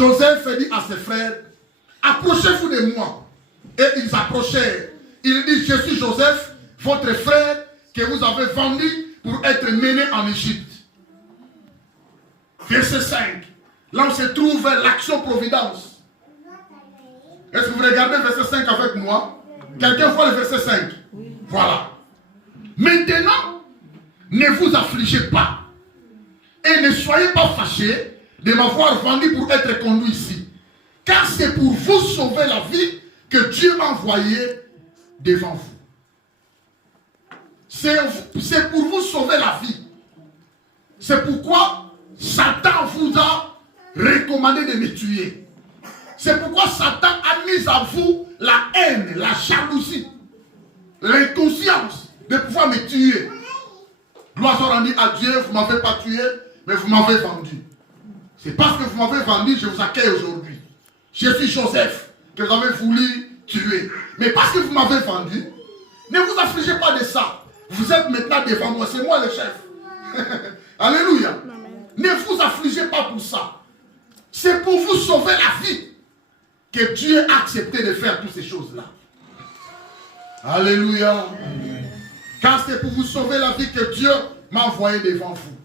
Joseph dit à ses frères, approchez-vous de moi. Et ils approchèrent. Il dit, je suis Joseph, votre frère que vous avez vendu pour être mené en Égypte. Verset 5. Là où se trouve l'action providence. Est-ce que vous regardez le verset 5 avec moi? Quelqu'un voit le verset 5? Voilà. Maintenant, ne vous affligez pas. Et ne soyez pas fâchés de m'avoir vendu pour être conduit ici. Car c'est pour vous sauver la vie que Dieu m'a envoyé devant vous. C'est pour vous sauver la vie. C'est pourquoi Satan vous a recommandé de me tuer. C'est pourquoi Satan a mis à vous la haine, la jalousie, l'inconscience de pouvoir me tuer. Gloire soit rendue à Dieu, vous ne m'avez pas tué, mais vous m'avez vendu. C'est parce que vous m'avez vendu, je vous accueille aujourd'hui. Je suis Joseph, que vous avez voulu tuer. Mais parce que vous m'avez vendu, ne vous affligez pas de ça. Vous êtes maintenant devant moi, c'est moi le chef. Alléluia. Amen. Ne vous affligez pas pour ça. C'est pour vous sauver la vie que Dieu a accepté de faire toutes ces choses-là. Alléluia. Amen. Car c'est pour vous sauver la vie que Dieu m'a envoyé devant vous.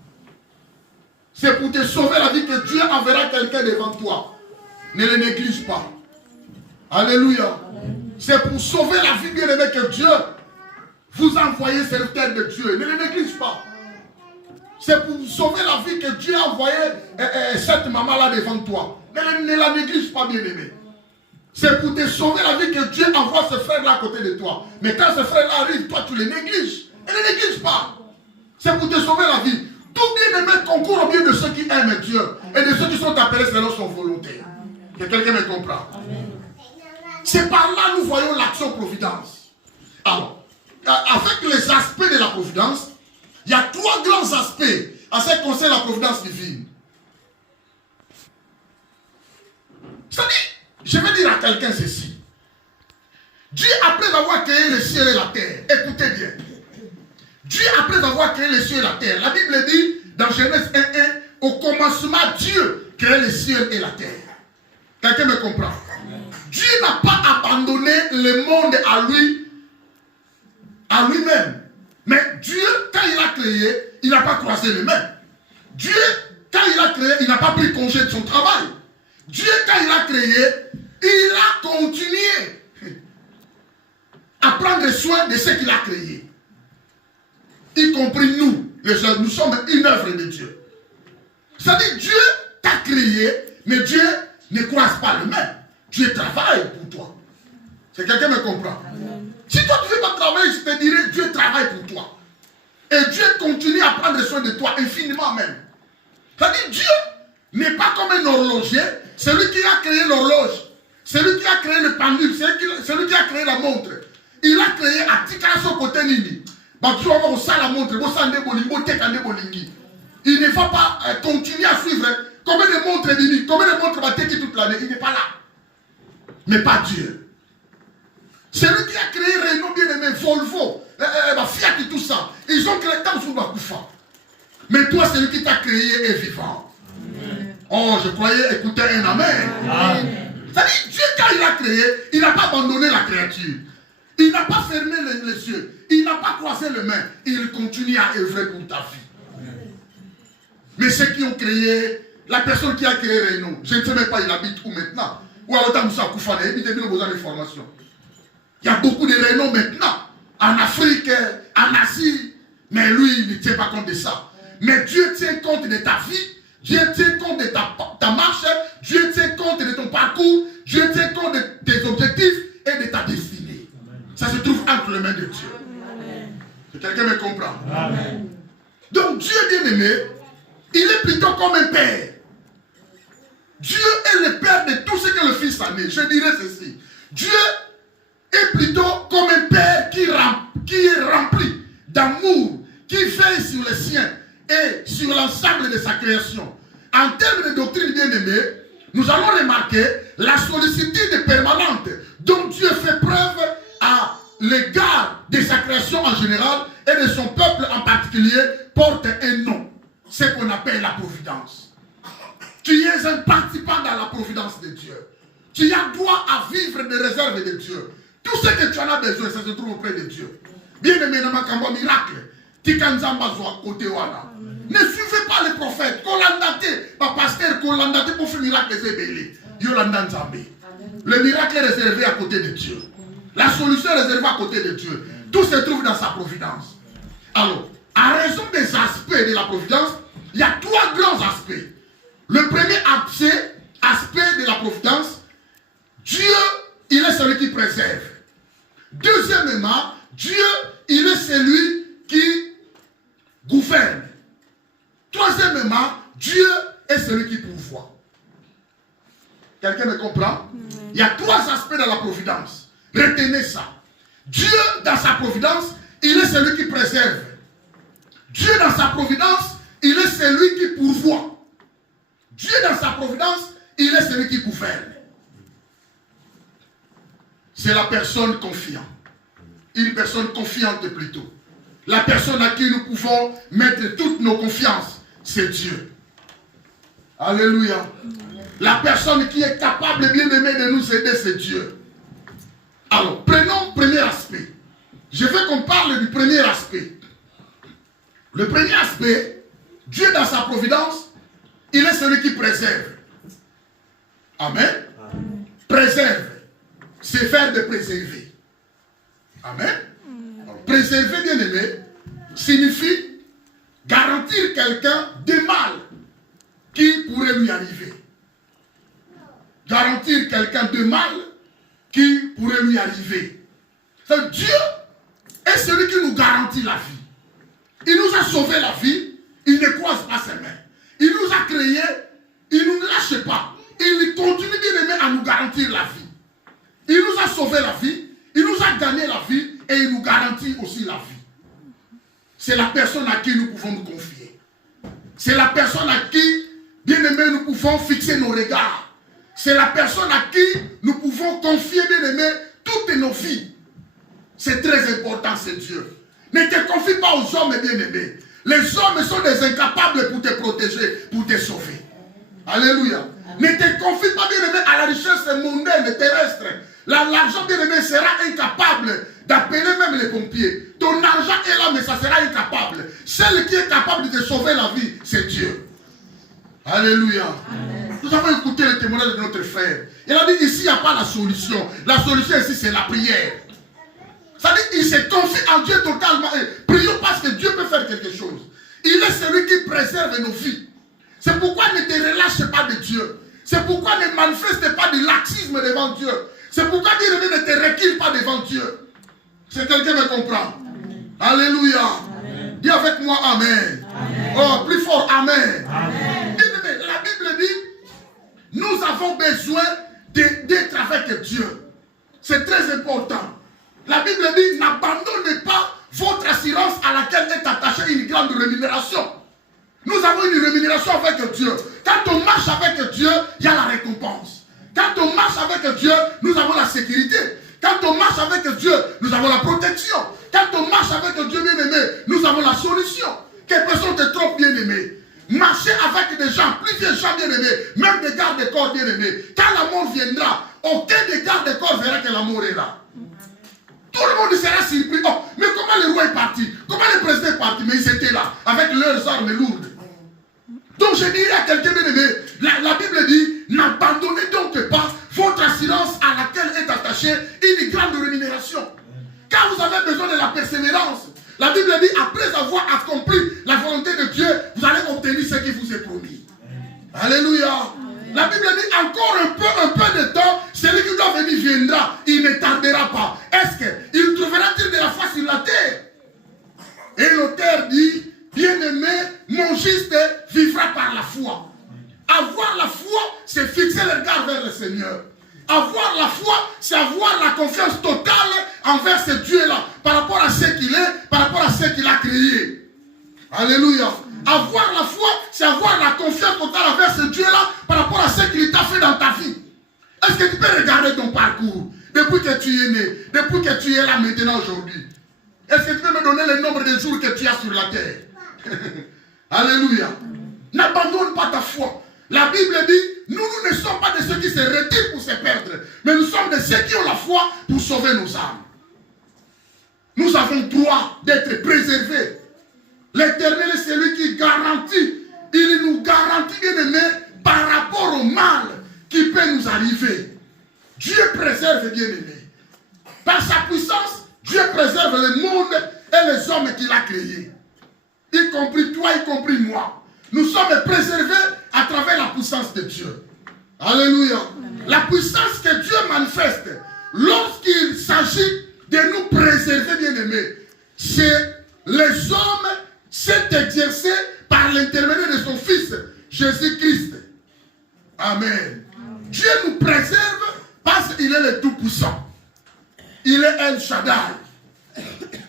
C'est pour te sauver la vie que Dieu enverra quelqu'un devant toi. Ne le néglige pas. Alléluia. C'est pour sauver la vie bien-aimée que Dieu vous a envoyé serviteur de Dieu. Ne le néglige pas. C'est pour sauver la vie que Dieu a envoyé cette maman-là devant toi. Ne la néglige pas, bien-aimé. C'est pour te sauver la vie que Dieu envoie ce frère-là à côté de toi. Mais quand ce frère-là arrive, toi tu le négliges. Ne le néglige pas. C'est pour te sauver la vie. Tout bien-aimé concourt au bien de ceux qui aiment Dieu et de ceux qui sont appelés selon son volonté. Que quelqu'un me comprend. C'est par là que nous voyons l'action providence. Alors, avec les aspects de la providence, il y a trois grands aspects à ce qui concerne la providence divine. C'est-à-dire, je vais dire à quelqu'un ceci. Dieu, après avoir créé le ciel et la terre, écoutez bien. Dieu, après avoir créé le ciel et la terre, la Bible dit dans Genèse 1:1, au commencement, Dieu crée le ciel et la terre. Quelqu'un me comprend? Dieu n'a pas abandonné le monde à lui-même. Mais Dieu, quand il a créé, il n'a pas croisé les mains. Dieu, quand il a créé, il n'a pas pris congé de son travail. Dieu, quand il a créé, il a continué à prendre soin de ce qu'il a créé. Y compris nous, les hommes, nous sommes une œuvre de Dieu. C'est-à-dire, Dieu t'a créé, mais Dieu ne croise pas les mains. Dieu travaille pour toi. C'est quelqu'un me comprend? Amen. Si toi tu ne veux pas travailler, je te dirais Dieu travaille pour toi. Et Dieu continue à prendre soin de toi infiniment même. C'est-à-dire Dieu n'est pas comme un horloger. Celui qui a créé l'horloge, celui qui a créé le pendule, celui qui a créé la montre. Il a créé à Tikaso côté Nini. Il ne va pas continuer à suivre combien de montres Nini, combien de montres va t'équiper toute l'année. Il n'est pas là. Mais pas Dieu. Celui qui a créé Renault, bien-aimé, Volvo, Fiat et tout ça, ils ont créé tant de Bakoufa. Mais toi, celui qui t'a créé est vivant. Amen. Oh, je croyais écouter un amen. C'est-à-dire, Dieu, quand il a créé, il n'a pas abandonné la créature. Il n'a pas fermé les yeux. Il n'a pas croisé les mains. Il continue à œuvrer pour ta vie. Amen. Mais ceux qui ont créé, la personne qui a créé Renault, je ne sais même pas il habite où maintenant. Ou alors, il y a besoin de formation. Il y a beaucoup de Renault maintenant. En Afrique, en Asie. Mais lui, il ne tient pas compte de ça. Mais Dieu tient compte de ta vie. Dieu tient compte de ta marche. Dieu tient compte de ton parcours. Dieu tient compte de tes objectifs et de ta destinée. Amen. Ça se trouve entre les mains de Dieu. Que quelqu'un me comprend. Amen. Donc Dieu bien-aimé, il est plutôt comme un père. Dieu est le père de tout ce que le fils a né. Je dirais ceci. Dieu est plutôt comme un père qui est rempli d'amour, qui veille sur les siens et sur l'ensemble de sa création. En termes de doctrine bien-aimée, nous allons remarquer la sollicitude permanente dont Dieu fait preuve à l'égard de sa création en général et de son peuple en particulier porte un nom, ce qu'on appelle la providence. Tu es un participant dans la providence. grâce de Dieu. Tu as droit à vivre des réserves de Dieu. Tout ce que tu en as besoin, ça se trouve auprès de Dieu. Bien-aimé, dans ma miracle, côté wana. Ne suivez pas les prophètes. Kolandate, pas pasteur, kolandate pour faire miracle des ébélés. Yolanda Nzambe. Le miracle est réservé à côté de Dieu. La solution est réservée à côté de Dieu. Tout se trouve dans sa providence. Alors, à raison des aspects de la providence, il y a trois grands aspects. Le premier aspect de la providence, Dieu, il est celui qui préserve. Deuxièmement, Dieu, il est celui qui gouverne. Troisièmement, Dieu est celui qui pourvoit. Quelqu'un me comprend? Il y a trois aspects dans la providence. Retenez ça. Dieu, dans sa providence, il est celui qui préserve. Dieu, dans sa providence, il est celui qui pourvoit. Dieu, dans sa providence, il est celui qui gouverne. C'est la personne confiante. Une personne confiante plutôt. La personne à qui nous pouvons mettre toutes nos confiances, c'est Dieu. Alléluia. La personne qui est capable, bien aimé, de nous aider, c'est Dieu. Alors, prenons le premier aspect. Je veux qu'on parle du premier aspect. Le premier aspect, Dieu dans sa providence, il est celui qui préserve. Amen. Préserve, c'est faire de préserver. Amen. Alors, préserver, bien aimé, signifie garantir quelqu'un des mal qui pourrait lui arriver. Garantir quelqu'un de mal qui pourrait lui arriver. Dieu est celui qui nous garantit la vie. Il nous a sauvé la vie, il ne croise pas ses mains. Il nous a créés, il ne nous lâche pas. Il continue, bien aimé, à nous garantir la vie. Il nous a sauvé la vie, il nous a gagné la vie et il nous garantit aussi la vie. C'est la personne à qui nous pouvons nous confier. C'est la personne à qui, bien aimé, nous pouvons fixer nos regards. C'est la personne à qui nous pouvons confier, bien aimé, toutes nos vies. C'est très important, c'est Dieu. Ne te confie pas aux hommes, bien aimés. Les hommes sont des incapables pour te protéger, pour te sauver. Alléluia. Ne te confie pas, bien aimé, à la richesse mondaine, terrestre. L'argent, bien aimé, sera incapable d'appeler même les pompiers. Ton argent est là, mais ça sera incapable. Celle qui est capable de te sauver la vie, c'est Dieu. Alléluia. Amen. Nous avons écouté le témoignage de notre frère. Il a dit ici, il n'y a pas la solution. La solution ici, c'est la prière. Ça dit, il se confie en Dieu totalement. Prions parce que Dieu peut faire quelque chose. Il est celui qui préserve nos vies. C'est pourquoi ne te relâche pas de Dieu. C'est pourquoi ne manifeste pas de laxisme devant Dieu. C'est pourquoi Dieu ne te recule pas devant Dieu. C'est quelqu'un qui me comprend. Amen. Alléluia. Amen. Dis avec moi Amen. Amen. Oh, plus fort Amen. Amen. La Bible dit, nous avons besoin d'être avec Dieu. C'est très important. La Bible dit, n'abandonnez pas votre assurance à laquelle est attachée une grande rémunération. Nous avons une rémunération avec Dieu. Quand on marche avec Dieu, il y a la récompense. Quand on marche avec Dieu, nous avons la sécurité. Quand on marche avec Dieu, nous avons la protection. Quand on marche avec Dieu bien-aimé, nous avons la solution. Que personne te trompe bien-aimé. Marcher avec des gens, plusieurs gens bien-aimés, même des gardes-corps bien-aimés. Quand la mort viendra, aucun des gardes-corps verra que la mort est là. Tout le monde sera surpris. Oh, mais comment le roi est parti? Comment le président est parti? Mais ils étaient là, avec leurs armes lourdes. Donc je dirais à quelqu'un bien-aimé, la Bible dit, n'abandonnez donc pas votre assurance à laquelle est attachée une grande rémunération. Quand vous avez besoin de la persévérance, la Bible dit, après avoir accompli la volonté de Dieu, vous allez obtenir ce qui vous est promis. Alléluia. La Bible dit, encore un peu de temps, celui qui doit venir viendra, il ne tardera pas. Est-ce qu'il trouvera-t-il de la foi sur la terre? Et l'auteur dit, bien-aimé, mon juste vivra par la foi. Avoir la foi, c'est fixer le regard vers le Seigneur. Avoir la foi, c'est avoir la confiance totale envers ce Dieu-là, par rapport à ce qu'il est, par rapport à ce qu'il a créé. Alléluia. Avoir la foi, c'est avoir la confiance totale envers ce Dieu-là, par rapport à ce qu'il t'a fait dans ta vie. Est-ce que tu peux regarder ton parcours, depuis que tu es né, depuis que tu es là maintenant aujourd'hui? Est-ce que tu peux me donner le nombre de jours que tu as sur la terre? Alléluia. N'abandonne pas ta foi. La Bible dit, nous ne sommes pas de ceux qui se retirent pour se perdre. Mais nous sommes de ceux qui ont la foi pour sauver nos âmes. Nous avons droit d'être préservés. L'Éternel est celui qui garantit. Il nous garantit, bien aimé, par rapport au mal qui peut nous arriver. Dieu préserve, bien aimé. Par sa puissance, Dieu préserve le monde et les hommes qu'il a créés. Y compris toi, y compris moi. Nous sommes préservés à travers la puissance de Dieu. Alléluia. La puissance que Dieu manifeste lorsqu'il s'agit de nous préserver, bien aimés, c'est les hommes s'est exercé par l'intermédiaire de son Fils, Jésus-Christ. Amen. Dieu nous préserve parce qu'il est le Tout-Puissant. Il est El Shaddai.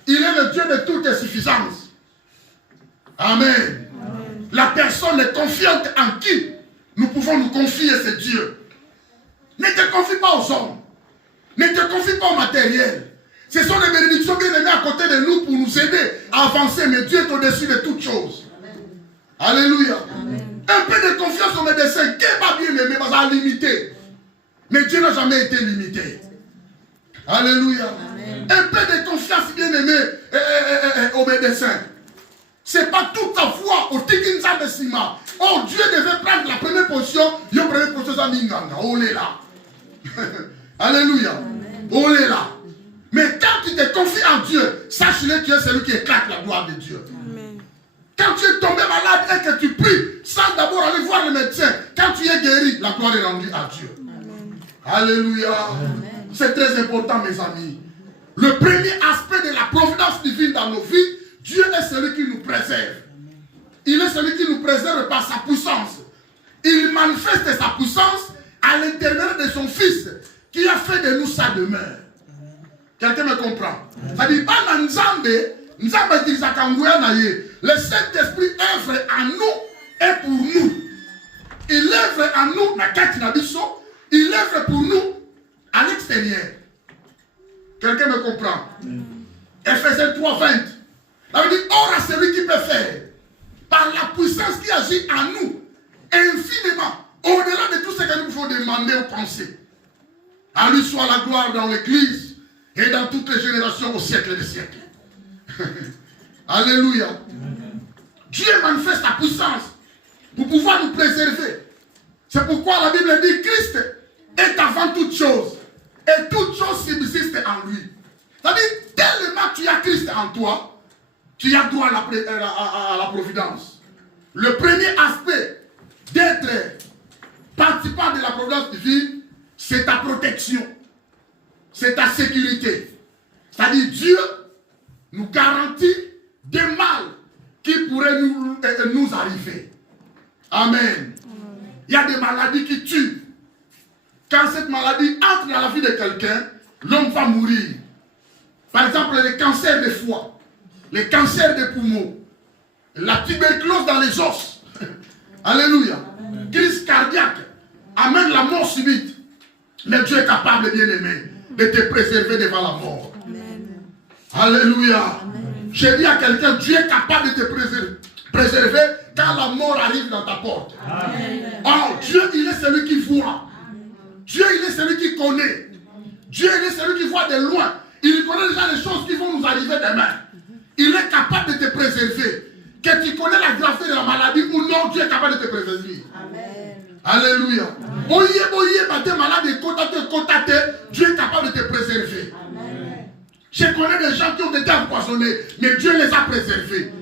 Il est le Dieu de toute suffisance. Amen. La personne est confiante en qui nous pouvons nous confier, c'est Dieu. Ne te confie pas aux hommes. Ne te confie pas au matériel. Ce sont des bénédictions bien aimées à côté de nous pour nous aider à avancer. Mais Dieu est au-dessus de toutes choses. Alléluia. Amen. Un peu de confiance au médecin. Qui va bien aimé, va limiter. Mais Dieu n'a jamais été limité. Alléluia. Amen. Un peu de confiance bien aimé au médecin. Ce n'est pas toute ta foi au Tikinza de Sima. Oh, Dieu devait prendre la première position. Il première position à Ninganga. Oh, là. Alléluia. Amen. Oh, là. Mais quand tu te confies en Dieu, sache-le, tu es celui qui éclate la gloire de Dieu. Amen. Quand tu es tombé malade et que tu pries, sans d'abord aller voir le médecin, quand tu es guéri, la gloire est rendue à Dieu. Amen. Alléluia. C'est très important, mes amis. Le premier aspect de la providence divine dans nos vies, Dieu est celui qui nous préserve. Il est celui qui nous préserve par sa puissance. Il manifeste sa puissance à l'intérieur de son Fils, qui a fait de nous sa demeure. Quelqu'un me comprend? Ça dit, le Saint-Esprit œuvre en nous et pour nous. Il œuvre en nous, il œuvre pour nous à l'extérieur. Quelqu'un me comprend? Ephésiens 3:20. Ça veut dire, or à celui qui peut faire, par la puissance qui agit en nous, infiniment, au-delà de tout ce que nous pouvons demander ou penser. À lui soit la gloire dans l'Église et dans toutes les générations au siècle des siècles. Alléluia. Dieu manifeste sa puissance pour pouvoir nous préserver. C'est pourquoi la Bible dit Christ est avant toute chose. Et toute chose subsiste en lui. C'est-à-dire, tellement tu as Christ en toi, tu as droit à la providence. Le premier aspect d'être participant de la providence divine, c'est ta protection. C'est ta sécurité. C'est-à-dire, Dieu nous garantit des mal qui pourraient nous arriver. Amen. Il y a des maladies qui tuent. Quand cette maladie entre dans la vie de quelqu'un, l'homme va mourir. Par exemple, les cancers des foie, les cancers des poumons, la tuberculose dans les os. Alléluia. Crise cardiaque amène la mort subite. Mais Dieu est capable, bien aimé, de te préserver devant la mort. Amen. Alléluia. Amen. Je dis à quelqu'un, Dieu est capable de te préserver quand la mort arrive dans ta porte. Amen. Oh, Dieu, il est celui qui voit. Dieu, il est celui qui connaît. Dieu, il est celui qui voit de loin. Il connaît déjà les choses qui vont nous arriver demain. Il est capable de te préserver. Que tu connais la gravité de la maladie ou non, Dieu est capable de te préserver. Amen. Alléluia. Dieu est capable de te préserver. Amen. Je connais des gens qui ont été empoisonnés, mais Dieu les a préservés.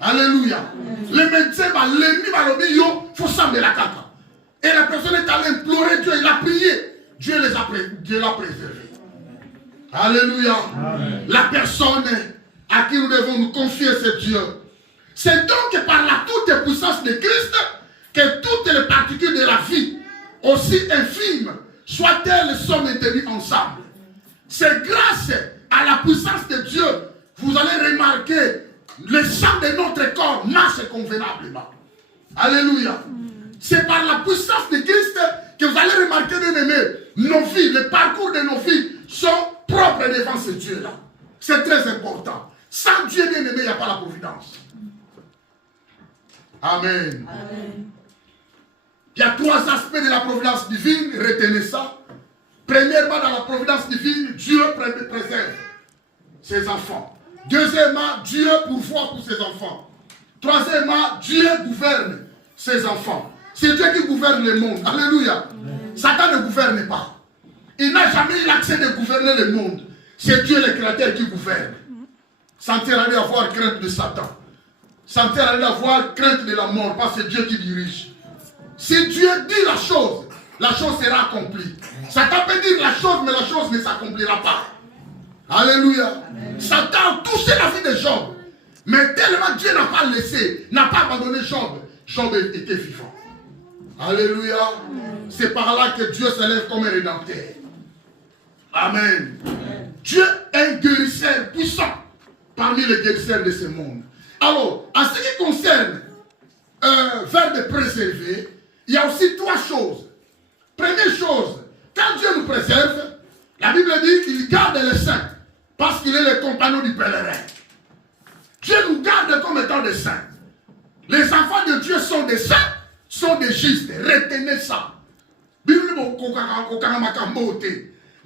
Alléluia. Les médecins, l'ennemi va le dire, il faut s'en de la cata. Et la personne est allée implorer Dieu, il a prié. Dieu l'a préservé. Alléluia. Amen. La personne à qui nous devons nous confier, c'est Dieu. C'est donc par la toute puissance de Christ que toutes les particules de la vie, aussi infimes soient-elles, sont maintenues ensemble. C'est grâce à la puissance de Dieu, vous allez remarquer, le sang de notre corps marche convenablement. Alléluia. C'est par la puissance de Christ que vous allez remarquer, bien aimés, nos vies, le parcours de nos vies sont propres devant ce Dieu-là. C'est très important. Sans Dieu, bien aimé, il n'y a pas la providence. Amen. Amen. Il y a 3 aspects de la providence divine, retenez ça. Premièrement, dans la providence divine, Dieu préserve ses enfants. Deuxièmement, Dieu pourvoit pour ses enfants. Troisièmement, Dieu gouverne ses enfants. C'est Dieu qui gouverne le monde. Alléluia. Satan ne gouverne pas. Il n'a jamais eu l'accès de gouverner le monde. C'est Dieu le créateur qui gouverne. Sans aller avoir crainte de Satan. Sans aller avoir crainte de la mort, parce que c'est Dieu qui dirige. Si Dieu dit la chose sera accomplie. Satan peut dire la chose, mais la chose ne s'accomplira pas. Alléluia. Amen. Satan a touché la vie de Job. Mais tellement Dieu n'a pas laissé, n'a pas abandonné Job. Job était vivant. Alléluia. C'est par là que Dieu se lève comme un rédempteur. Amen. Amen. Dieu est un guérisseur puissant parmi les guérisseurs de ce monde. Alors, en ce qui concerne vers de préserver, il y a aussi trois choses. Première chose, quand Dieu nous préserve, la Bible dit qu'il garde les saints parce qu'il est le compagnon du pèlerin. Dieu nous garde comme étant des saints. Les enfants de Dieu sont des saints, sont des justes. Retenez ça. Nous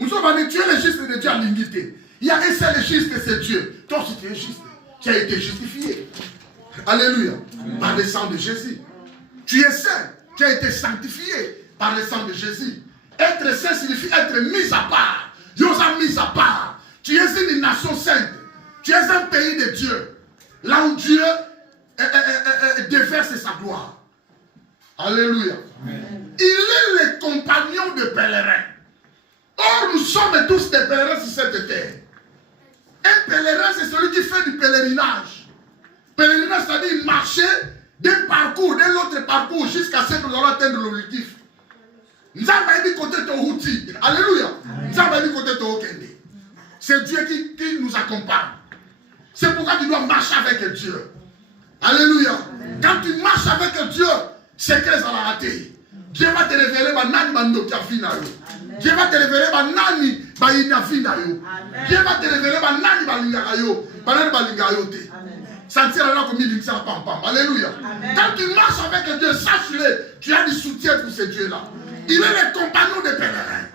sommes les justes de Dieu à l'unité. Il y a un seul juste, c'est Dieu. Toi, si tu es juste, tu as été justifié. Alléluia. Par le sang de Jésus. Tu es saint, tu as été sanctifié par le sang de Jésus. Être saint signifie être mis à part. Dieu a mis à part. Tu es une nation sainte. Tu es un pays de Dieu. Là où Dieu déverse sa gloire. Alléluia. Amen. Il est le compagnon de pèlerin. Or, nous sommes tous des pèlerins sur cette terre. Un pèlerin, c'est celui qui fait du pèlerinage. Pèlerinage, c'est-à-dire marcher d'un parcours, d'un autre parcours, jusqu'à ce que nous allons atteindre l'objectif. Nous avons dit côté de Houti. Alléluia. Nous avons dit côté de Okende. C'est Dieu qui nous accompagne. C'est pourquoi tu dois marcher avec Dieu. Alléluia. Amen. Quand tu marches avec Dieu, c'est que ça va rater. Dieu va te révéler Nani Mandokafinayo. Dieu va te révéler Nani Bainafinayo. Dieu va te révéler Nani Balingayo. Banani Balingayote. Sentir là comme il dit ça pam pam. Alléluia. Quand tu marches avec Dieu, sache-le, tu as du soutien pour ce Dieu-là. Il est le compagnon des pèlerins.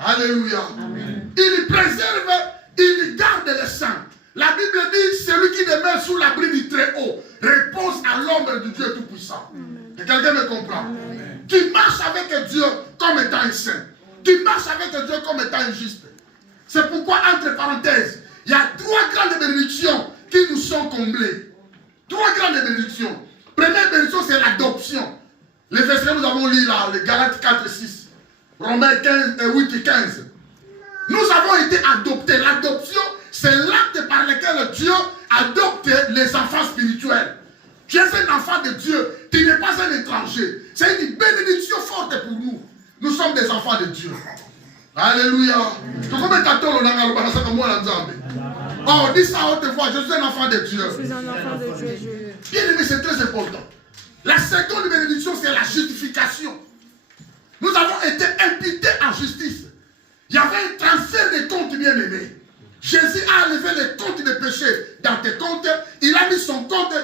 Alléluia. Amen. Il préserve, il garde les saints. La Bible dit, celui qui demeure sous l'abri du Très-Haut repose à l'ombre du Dieu Tout-Puissant. Et quelqu'un me comprend? Amen. Tu marches avec Dieu comme étant un saint. Tu marches avec Dieu comme étant un juste. C'est pourquoi, entre parenthèses, il y a trois grandes bénédictions qui nous sont comblées. Trois grandes bénédictions. Première bénédiction, c'est l'adoption. Les versets que nous avons lus là, les Galates 4 et 6. Romains 8 et 15. Nous avons été adoptés. L'adoption, c'est l'acte par lequel Dieu adopte les enfants spirituels. Tu es un enfant de Dieu. Tu n'es pas un étranger. C'est une bénédiction forte pour nous. Nous sommes des enfants de Dieu. Alléluia. Oh, dis ça à haute voix. Je suis un enfant de Dieu. Je suis un enfant de Dieu. Bien aimé, c'est très important. La seconde bénédiction, c'est la justification. Nous avons été imputés en justice. Il y avait un transfert des comptes, bien aimé. Jésus a enlevé les comptes de péché dans tes comptes. Il a mis son compte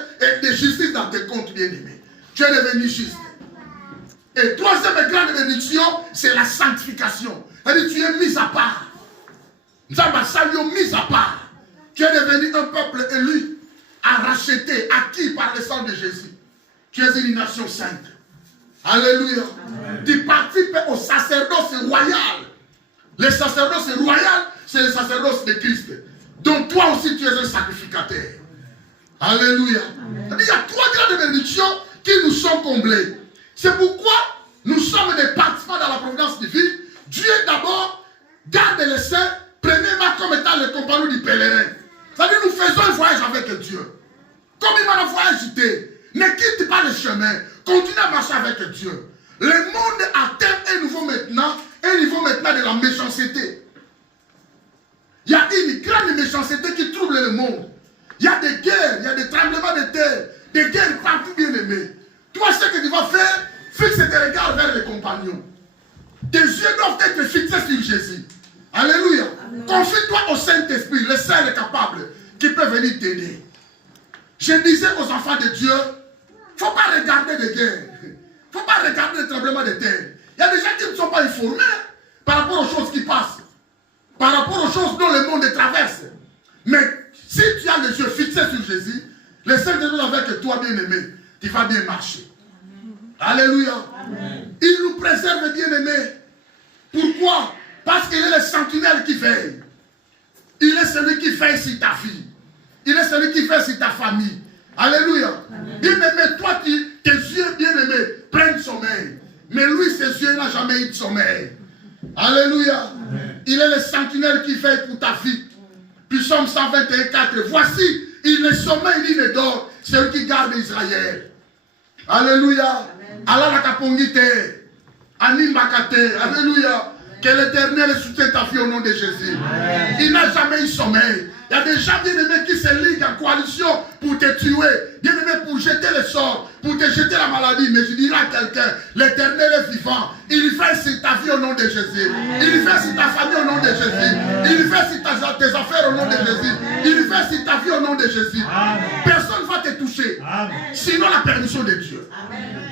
de justice dans tes comptes, bien aimé. Tu es devenu juste. Et troisième grande bénédiction, c'est la sanctification. C'est-à-dire tu es mis à part. Nous avons mis à part. Tu es devenu un peuple élu, racheté, acquis par le sang de Jésus. Tu es une nation sainte. Alléluia. Amen. Tu participes au sacerdoce royal. Le sacerdoce royal, c'est le sacerdoce de Christ. Donc toi aussi, tu es un sacrificateur. Alléluia. Amen. Il y a trois grandes bénédictions qui nous sont comblées. C'est pourquoi nous sommes des participants dans la providence divine. Dieu d'abord garde les saints, premièrement comme étant le compagnon du pèlerin. C'est-à-dire nous faisons un voyage avec Dieu. Comme il m'a voyagé, ne quitte pas le chemin. Continue à marcher avec Dieu. Le monde atteint un niveau maintenant de la méchanceté. Il y a une grande méchanceté qui trouble le monde. Il y a des guerres, il y a des tremblements de terre, des guerres partout, bien aimés. Toi, ce que tu vas faire, fixe tes regards vers les compagnons. Tes yeux doivent être fixés sur Jésus. Alléluia. Confie-toi au Saint-Esprit, le seul capable qui peut venir t'aider. Je disais aux enfants de Dieu, il ne faut pas regarder des guerres. Il ne Il ne faut pas regarder le tremblement de terre. Il y a des gens qui ne sont pas informés par rapport aux choses qui passent, par rapport aux choses dont le monde traverse. Mais si tu as les yeux fixés sur Jésus, le Saint-Esprit avec toi, bien-aimé, tu vas bien marcher. Alléluia. Amen. Il nous préserve, bien-aimé. Pourquoi? Parce qu'il est le sentinelle qui veille. Il est celui qui veille sur ta vie. Il est celui qui veille sur ta famille. Alléluia. Bien-aimé, toi, tes yeux, bien-aimés, prennent sommeil. Mais lui, ses yeux n'a jamais eu de sommeil. Alléluia. Amen. Il est le sentinelle qui veille pour ta vie. Puis Psaume 121, 4. Voici, il ne sommeille ni ne dort, celui qui garde Israël. Alléluia. Allah la kapongite. Animbakate. Alléluia. Que l'Éternel soutienne ta vie au nom de Jésus. Amen. Il n'a jamais eu sommeil. Il y a des gens bien-aimés qui se liguent en coalition pour te tuer. Bien-aimés pour jeter le sort, pour te jeter la maladie. Mais je dirais à quelqu'un, l'Éternel est vivant. Il fait sur ta vie au nom de Jésus. Il fait sur ta famille au nom de Jésus. Il fait sur tes affaires au nom de Jésus. Il fait sur ta vie au nom de Jésus. Personne ne va te toucher. Sinon la permission de Dieu.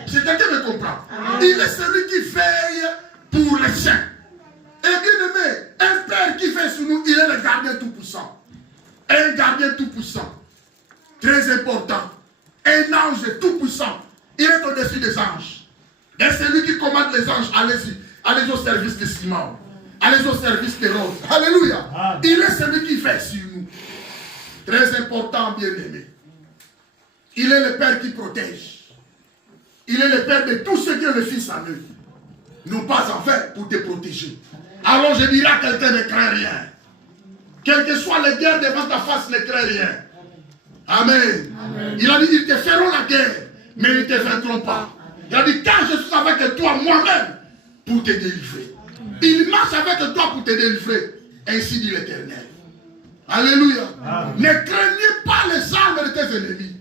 Si quelqu'un me comprend. Il est celui qui veille pour les saints. Et bien aimé, un Père qui fait sur nous, il est le gardien tout-puissant. Un gardien tout-puissant. Très important. Un ange tout-puissant. Il est au-dessus des anges. Et c'est lui qui commande les anges. Allez-y. Allez au service de Simon. Allez au service des roses. Alléluia. Ah. Il est celui qui fait sur nous. Très important, bien-aimé. Il est le Père qui protège. Il est le Père de tous ceux qui ont le Fils en eux. Non pas en fait pour te protéger. Alors je dirais à quelqu'un, ne crains rien. Quelles que soient les guerres devant ta face, ne crains rien. Amen. Amen. Il a dit, ils te feront la guerre, mais ils ne te vaincront pas. Il a dit, car je suis avec toi moi-même pour te délivrer. Il marche avec toi pour te délivrer. Ainsi dit l'Éternel. Alléluia. Amen. Ne craignez pas les armes de tes ennemis.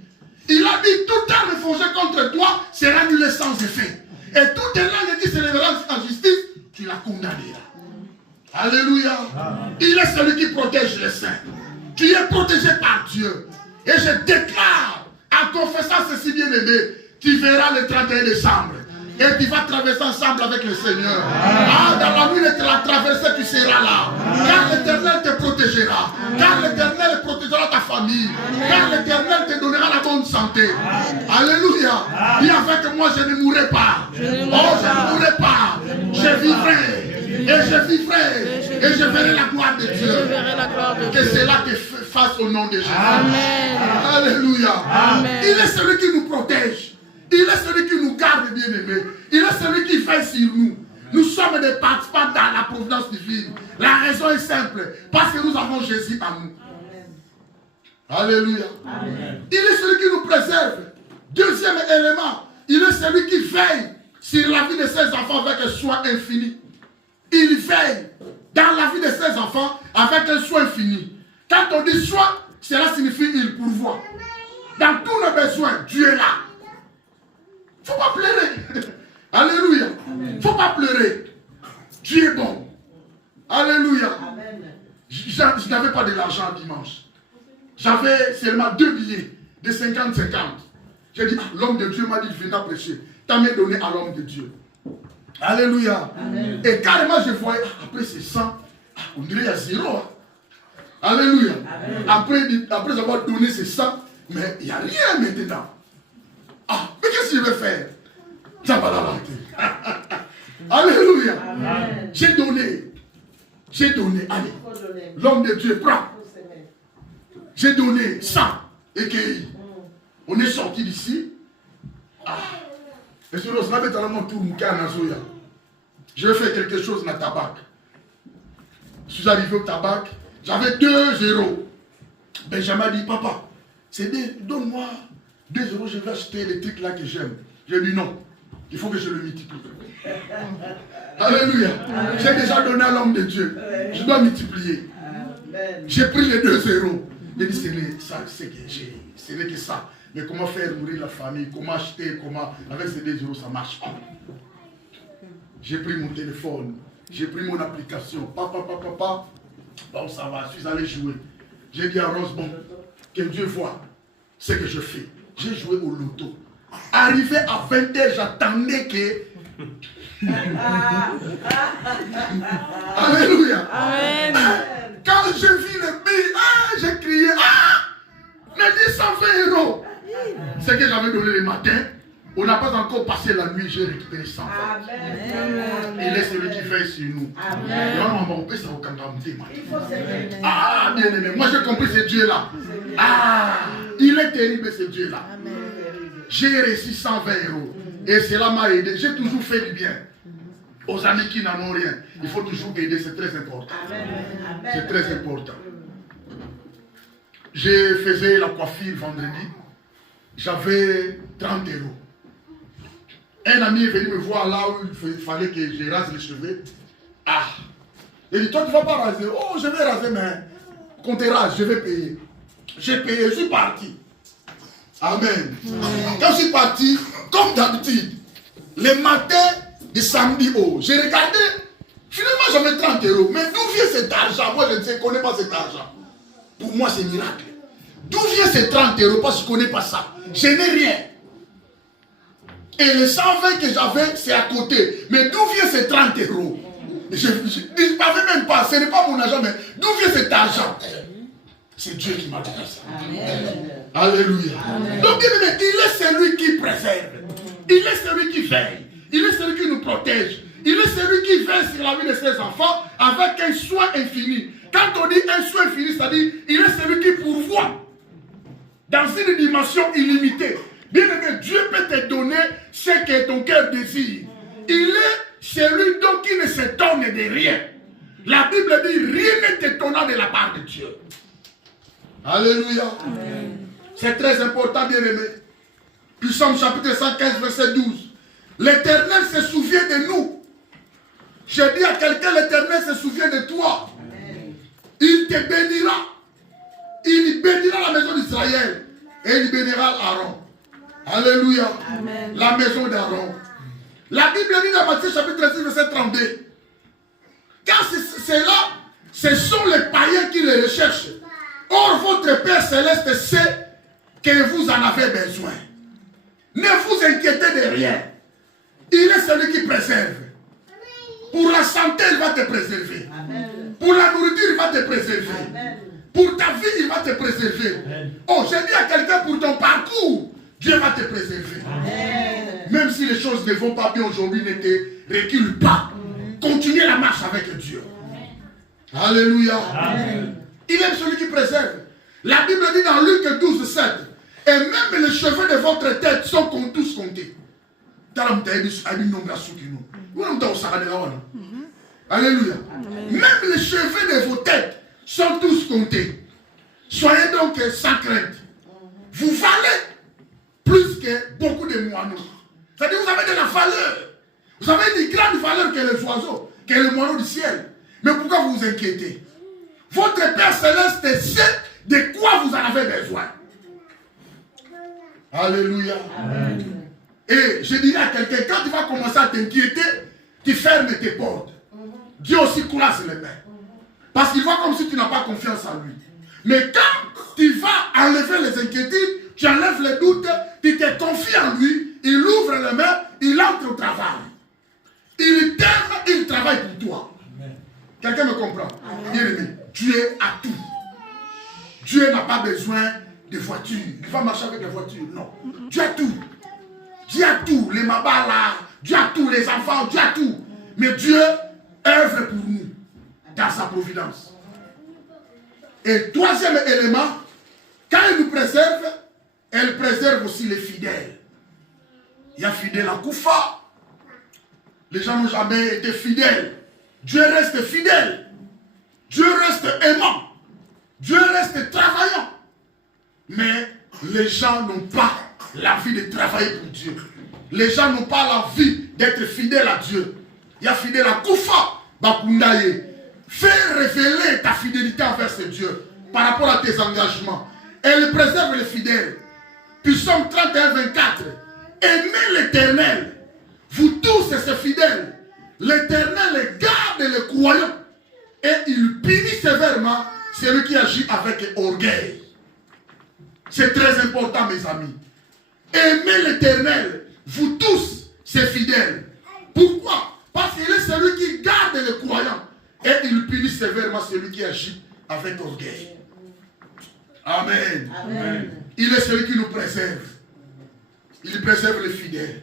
Il a dit, toute arme forgée contre toi sera annulée sans effet. Et toute langue qui se lèvera en justice, tu la condamneras. Alléluia. Amen. Il est celui qui protège les saints. Tu es protégé par Dieu. Et je déclare, en confessant ceci bien-aimé, tu verras le 31 décembre. Et tu vas traverser ensemble avec le Seigneur. Ah, dans la nuit de la traversée, tu seras là. Car l'Éternel te protégera. Car l'Éternel protégera ta famille. Car l'Éternel te donnera la bonne santé. Alléluia. Dis avec moi, je ne mourrai pas. Oh, je ne mourrai pas. Je vivrai. Et je vivrai. Et je verrai la gloire de Dieu. Que cela te fasse au nom de Jésus. Amen. Alléluia. Amen. Il est celui qui nous protège. Il est celui qui nous garde, bien-aimés. Il est celui qui fait sur nous. Nous sommes des participants dans la providence divine. La raison est simple. Parce que nous avons Jésus en nous. Alléluia. Amen. Il est celui qui nous préserve. Deuxième élément. Il est celui qui veille sur la vie de ses enfants avec un soin infini. Il veille dans la vie de ses enfants avec un soin infini. Quand on dit soin, cela signifie il pourvoit. Dans tous nos besoins, Dieu est là. Il ne faut pas pleurer. Alléluia. Il ne faut pas pleurer. Dieu est bon. Alléluia. Je n'avais pas de l'argent dimanche. J'avais seulement 2 billets de 50-50. J'ai dit, l'homme de Dieu m'a dit, viens prêcher. Tu as mis donné à l'homme de Dieu. Alléluia. Amen. Et carrément, je voyais, après c'est 100, on dirait il y a 0. Hein. Alléluia. Après avoir donné ces 100, mais il n'y a rien maintenant. Ah, mais qu'est-ce que je vais faire? Ça va la Alléluia. Amen. J'ai donné. Allez. L'homme de Dieu prend. J'ai donné 100 écueils. On est sorti d'ici. Ah. Et sur le je vais faire quelque chose dans le tabac. Je suis arrivé au tabac. J'avais 2 euros. Benjamin dit, papa, c'est bien, donne-moi 2 euros, je vais acheter les trucs là que j'aime. J'ai dit non, il faut que je le multiplie. Alléluia. J'ai déjà donné à l'homme de Dieu. Je dois multiplier. J'ai pris les 2 euros. J'ai dit, c'est que ça. Mais comment faire nourrir la famille, comment acheter, comment... Avec ces 2 euros, ça marche pas. J'ai pris mon téléphone, j'ai pris mon application. Papa, bon, ça va, je suis allé jouer. J'ai dit à Rose, bon, que Dieu voit ce que je fais. J'ai joué au loto. Arrivé à 20h, j'attendais que... Alléluia. Amen. Quand j'ai vu le billet, j'ai crié, mais 120 €. C'est que j'avais donné le matin. On n'a pas encore passé la nuit, j'ai récupéré 100 francs. Il est celui qui fait sur nous. Bien aimé, moi j'ai compris ce Dieu-là. Il est terrible ce Dieu-là. J'ai reçu 120 €. Et cela m'a aidé. J'ai toujours fait du bien. Aux amis qui n'en ont rien. Il faut toujours aider, c'est très important. C'est très important. Je faisais la coiffure vendredi. J'avais 30 €. Un ami est venu me voir là où il fallait que je rase les cheveux. Il dit, toi tu ne vas pas raser. Oh, je vais raser, mais quand tu rases, je vais payer. J'ai payé, je suis parti. Amen. Quand je suis parti, comme d'habitude, le matin de samedi, j'ai regardé. Finalement, j'avais 30 €. Mais d'où vient cet argent? Moi, je ne connais pas cet argent. Pour moi, c'est miracle. D'où vient ces 30 €? Parce que je ne connais pas ça. Je n'ai rien. Et les 120 que j'avais, c'est à côté. Mais d'où vient ces 30 €? Je ne savais même pas. Ce n'est pas mon argent, mais d'où vient cet argent? C'est Dieu qui m'a dit ça. Amen. Alléluia. Amen. Donc, bien aimé, il est celui qui préserve. Il est celui qui veille. Il est celui qui nous protège. Il est celui qui veille sur la vie de ses enfants avec un soin infini. Quand on dit un soin infini, c'est-à-dire il est celui qui pourvoit dans une dimension illimitée. Bien aimé, Dieu peut te donner ce que ton cœur désire. Il est celui donc qui ne s'étonne de rien. La Bible dit rien n'est étonnant de la part de Dieu. Alléluia. Amen. C'est très important, bien aimé. Psaume chapitre 115, verset 12. L'Éternel se souvient de nous. Je dis à quelqu'un, l'Éternel se souvient de toi. Amen. Il te bénira. Il bénira la maison d'Israël. Et il bénira Aaron. Alléluia. Amen. La maison d'Aaron. La Bible dit dans Matthieu chapitre 6, verset 32. Car c'est là, ce sont les païens qui les recherchent. Or, votre Père Céleste sait que vous en avez besoin. Ne vous inquiétez de rien. Il est celui qui préserve. Pour la santé, il va te préserver. Amen. Pour la nourriture, il va te préserver. Amen. Pour ta vie, il va te préserver. Amen. Oh, j'ai dit à quelqu'un, pour ton parcours, Dieu va te préserver. Amen. Même si les choses ne vont pas bien aujourd'hui, ne te recule pas. Continuez la marche avec Dieu. Amen. Alléluia. Amen. Il est celui qui préserve. La Bible dit dans Luc 12, 7. Et même les cheveux de votre tête sont tous comptés. Alléluia. Même les cheveux de vos têtes sont tous comptés. Soyez donc sans crainte. Vous valez plus que beaucoup de moineaux. C'est-à-dire vous avez de la valeur. Vous avez une grande valeur que les oiseaux, que les moineaux du ciel. Mais pourquoi vous vous inquiétez? Votre Père Céleste sait de quoi vous en avez besoin. Alléluia. Amen. Et je dirais à quelqu'un, quand tu vas commencer à t'inquiéter, tu fermes tes portes. Dieu aussi classe les mains. Parce qu'il voit comme si tu n'as pas confiance en lui. Mais quand tu vas enlever les inquiétudes, tu enlèves les doutes, tu te confies en lui, il ouvre les mains, il entre au travail. Il t'aime, il travaille pour toi. Quelqu'un me comprend? Bien aimé, Dieu a tout. Dieu n'a pas besoin de voiture. Il va marcher avec la voiture. Non. Dieu a tout. Dieu a tout. Les mabalas, Dieu a tout. Les enfants, Dieu a tout. Mais Dieu œuvre pour nous dans sa providence. Et troisième élément, quand il nous préserve, elle préserve aussi les fidèles. Il y a fidèle à Koufa. Les gens n'ont jamais été fidèles. Dieu reste fidèle. Dieu reste aimant. Dieu reste travaillant. Mais les gens n'ont pas la vie de travailler pour Dieu. Les gens n'ont pas la vie d'être fidèles à Dieu. Il y a fidèle à Koufa, Bakundaye. Fais révéler ta fidélité envers ce Dieu par rapport à tes engagements. Elle préserve les fidèles. Psaume 31, 24. Aimez l'Éternel. Vous tous, ces fidèles. L'Éternel garde les croyants. Et il punit sévèrement celui qui agit avec orgueil. C'est très important, mes amis. Aimez l'Éternel, vous tous, ses fidèles. Pourquoi? Parce qu'il est celui qui garde les croyants et il punit sévèrement celui qui agit avec orgueil. Amen. Amen. Il est celui qui nous préserve. Il préserve les fidèles.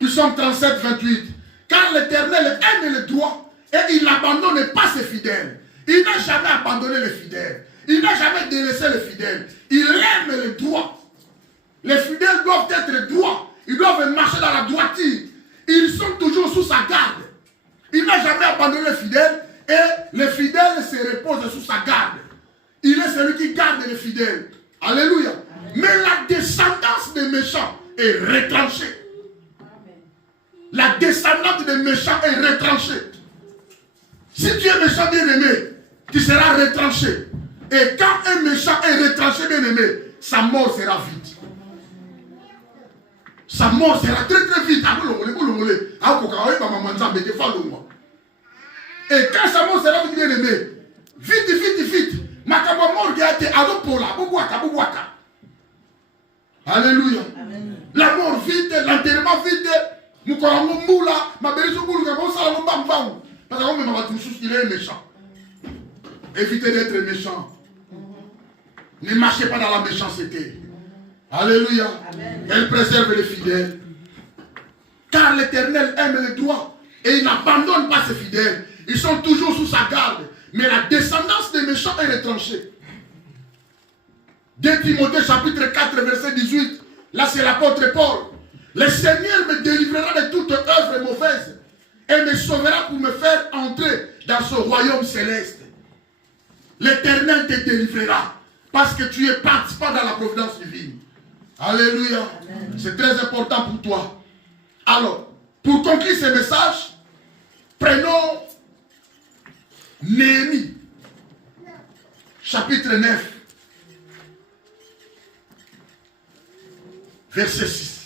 Psaume 37, 28. Car l'Éternel aime le droit et il n'abandonne pas ses fidèles. Il n'a jamais abandonné les fidèles. Il n'a jamais délaissé les fidèles. Il aime le droit. Les fidèles doivent être droits. Ils doivent marcher dans la droiture. Ils sont toujours sous sa garde. Il n'a jamais abandonné les fidèles et les fidèles se reposent sous sa garde. Il est celui qui garde les fidèles. Alléluia. Amen. Mais la descendance des méchants est retranchée. La descendance des méchants est retranchée. Si tu es méchant bien-aimé, tu seras retranché. Et quand un méchant est retranché bien-aimé, sa mort sera vite. Sa mort sera très très vite. Et quand sa mort sera vite bien-aimé, vite. Alléluia. La mort vite, l'enterrement vite. Il est méchant. Évitez d'être méchant. Ne marchez pas dans la méchanceté. Alléluia. Amen. Elle préserve les fidèles. Car l'Éternel aime le droit et il n'abandonne pas ses fidèles. Ils sont toujours sous sa garde. Mais la descendance des méchants est retranchée. 2 Timothée chapitre 4 verset 18. Là c'est l'apôtre Paul. Le Seigneur me délivrera de toute œuvre mauvaise et me sauvera pour me faire entrer dans ce royaume céleste. L'Éternel te délivrera parce que tu es participant dans la providence divine. Alléluia. C'est très important pour toi. Alors, pour conclure ce message, prenons Néhémie, chapitre 9, verset 6.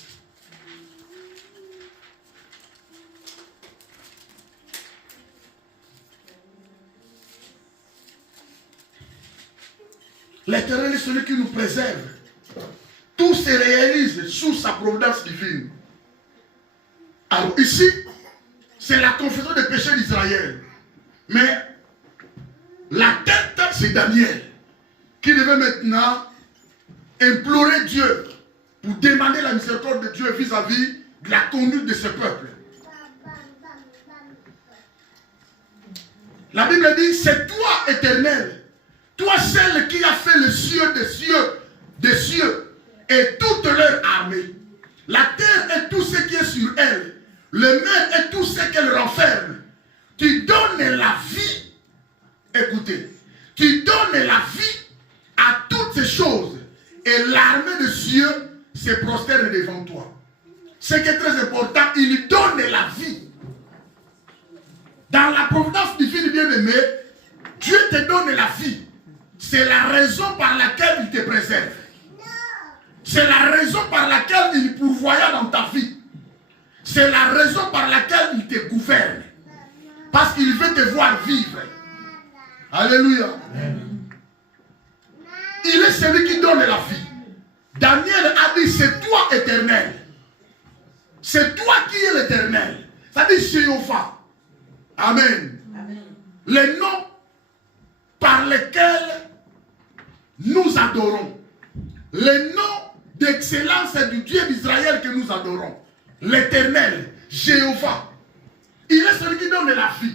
L'Éternel est celui qui nous préserve. Tout se réalise sous sa providence divine. Alors ici, c'est la confession des péchés d'Israël. Mais la tête, c'est Daniel, qui devait maintenant implorer Dieu pour demander la miséricorde de Dieu vis-à-vis de la conduite de ce peuple. La Bible dit, c'est toi, Éternel, toi celle qui a fait les cieux des cieux et toute leur armée, la terre et tout ce qui est sur elle, le mer et tout ce qu'elle renferme. Tu donnes la vie, écoutez, tu donnes la vie à toutes ces choses et l'armée des cieux se prosterne devant toi. Ce qui est très important, il donne la vie. Dans la providence divine bien-aimée, Dieu te donne la vie. C'est la raison par laquelle il te préserve. C'est la raison par laquelle il pourvoit dans ta vie. C'est la raison par laquelle il te gouverne. Parce qu'il veut te voir vivre. Alléluia. Il est celui qui donne la vie. Daniel a dit, c'est toi Éternel. C'est toi qui es l'Éternel. Ça dit Jéhovah. Amen. Amen. Les noms par lesquels nous adorons. Les noms d'excellence du Dieu d'Israël que nous adorons. L'Éternel, Jéhovah. Il est celui qui donne la vie.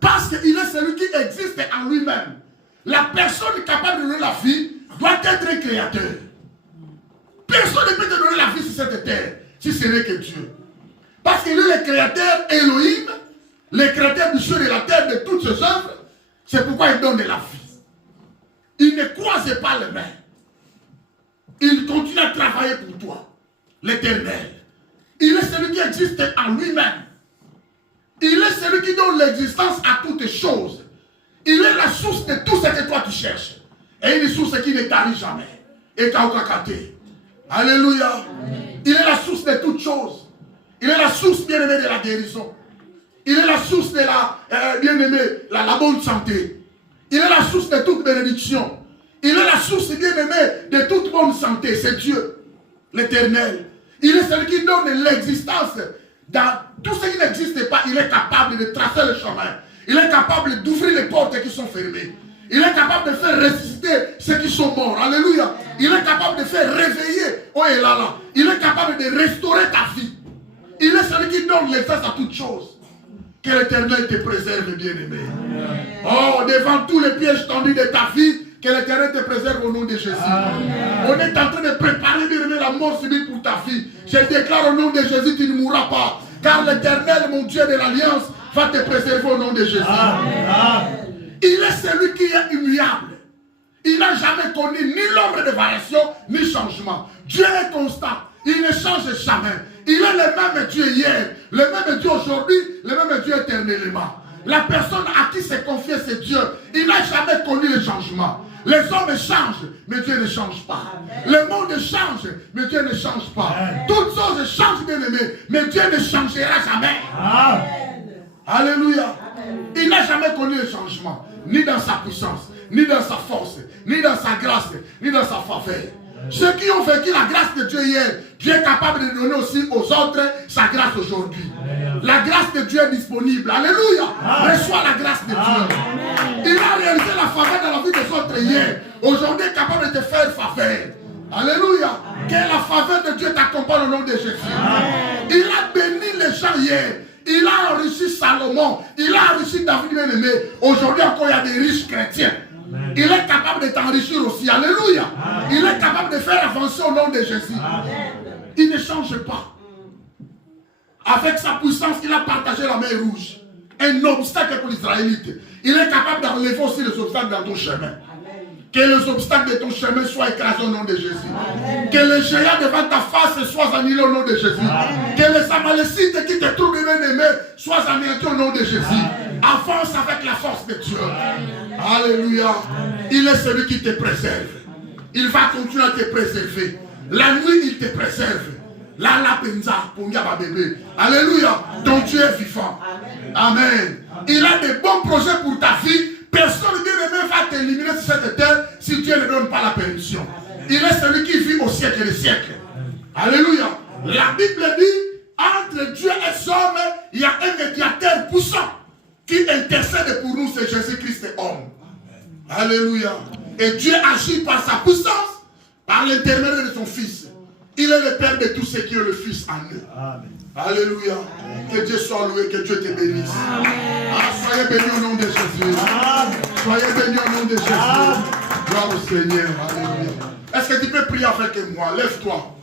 Parce qu'il est celui qui existe en lui-même. La personne capable de donner la vie doit être un créateur. Personne ne peut te donner la vie sur cette terre, si ce n'est que Dieu. Parce qu'il est le créateur Elohim, le créateur du ciel et de la terre, de toutes ses œuvres. C'est pourquoi il donne la vie. Il ne croise pas les mains. Il continue à travailler pour toi, l'Éternel. Il est celui qui existe en lui-même. Il est celui qui donne l'existence à toutes choses. Il est la source de tout ce que toi tu cherches. Et une source qui ne tarit jamais. Et Kaukakate. Alléluia. Amen. Il est la source de toutes choses. Il est la source bien-aimée de la guérison. Il est la source de la bien-aimée, la bonne santé. Il est la source de toute bénédiction. Il est la source bien-aimée de toute bonne santé. C'est Dieu. L'Éternel. Il est celui qui donne l'existence. Dans tout ce qui n'existe pas, il est capable de tracer le chemin. Il est capable d'ouvrir les portes qui sont fermées. Il est capable de faire ressusciter ceux qui sont morts. Alléluia. Il est capable de faire réveiller. Oh, et là. Il est capable de restaurer ta vie. Il est celui qui donne l'existence à toutes choses. Que l'Éternel te préserve, bien-aimé. Oh, devant tous les pièges tendus de ta vie, que l'Éternel te préserve au nom de Jésus. On est en train de préparer, bien-aimé, la mort subite pour ta vie. Je déclare au nom de Jésus, tu ne mourras pas. Car l'Éternel, mon Dieu de l'Alliance, va te préserver au nom de Jésus. Il est celui qui est immuable. Il n'a jamais connu ni l'ombre de variation, ni changement. Dieu est constant. Il ne change jamais. Il est le même Dieu hier, le même Dieu aujourd'hui, le même Dieu éternellement. La personne à qui s'est confié ce Dieu, il n'a jamais connu le changement. Les hommes changent, mais Dieu ne change pas. Le monde change, mais Dieu ne change pas. Toutes choses changent, bien aimé, mais Dieu ne changera jamais. Alléluia. Il n'a jamais connu le changement, ni dans sa puissance, ni dans sa force, ni dans sa grâce, ni dans sa faveur. Ceux qui ont vécu la grâce de Dieu hier, Dieu est capable de donner aussi aux autres sa grâce aujourd'hui. La grâce de Dieu est disponible. Alléluia. Reçois la grâce de Dieu. Il a réalisé la faveur dans la vie des autres hier. Aujourd'hui, il est capable de te faire faveur. Alléluia. Que la faveur de Dieu t'accompagne au nom de Jésus. Il a béni les gens hier. Il a enrichi Salomon. Il a enrichi David bien-aimé. Aujourd'hui encore, il y a des riches chrétiens. Il est capable de t'enrichir aussi. Alléluia. Il est capable de faire avancer au nom de Jésus. Il ne change pas. Avec sa puissance, il a partagé la mer rouge. Un obstacle pour les Israélites. Il est capable d'enlever aussi les obstacles dans ton chemin. Que les obstacles de ton chemin soient écrasés au nom de Jésus. Que les géants devant ta face soient annihilés au nom de Jésus. Que les Amalécites qui te trouvent bien-aimés soient anéantis au nom de Jésus. Avance avec la force de Dieu. Alléluia. Il est celui qui te préserve. Il va continuer à te préserver. La nuit, il te préserve. La penza, pour bébé. Alléluia. Ton Dieu est vivant. Amen. Il a de bons projets pour ta vie. Personne bien-aimé va t'éliminer sur cette terre si Dieu ne donne pas la permission. Il est celui qui vit au siècle des siècles. Alléluia. La Bible dit, entre Dieu et l'homme, il y a un médiateur puissant qui intercède pour nous, c'est Jésus-Christ homme. Alléluia. Et Dieu agit par sa puissance, par l'intermédiaire de son Fils. Il est le Père de tous ceux qui ont le Fils en eux. Amen. Alléluia. Que Dieu soit loué, que Dieu te bénisse. Soyez bénis au nom de Jésus. Soyez bénis au nom de Jésus. Gloire au Seigneur. Alléluia. Est-ce que tu peux prier avec moi? Lève-toi.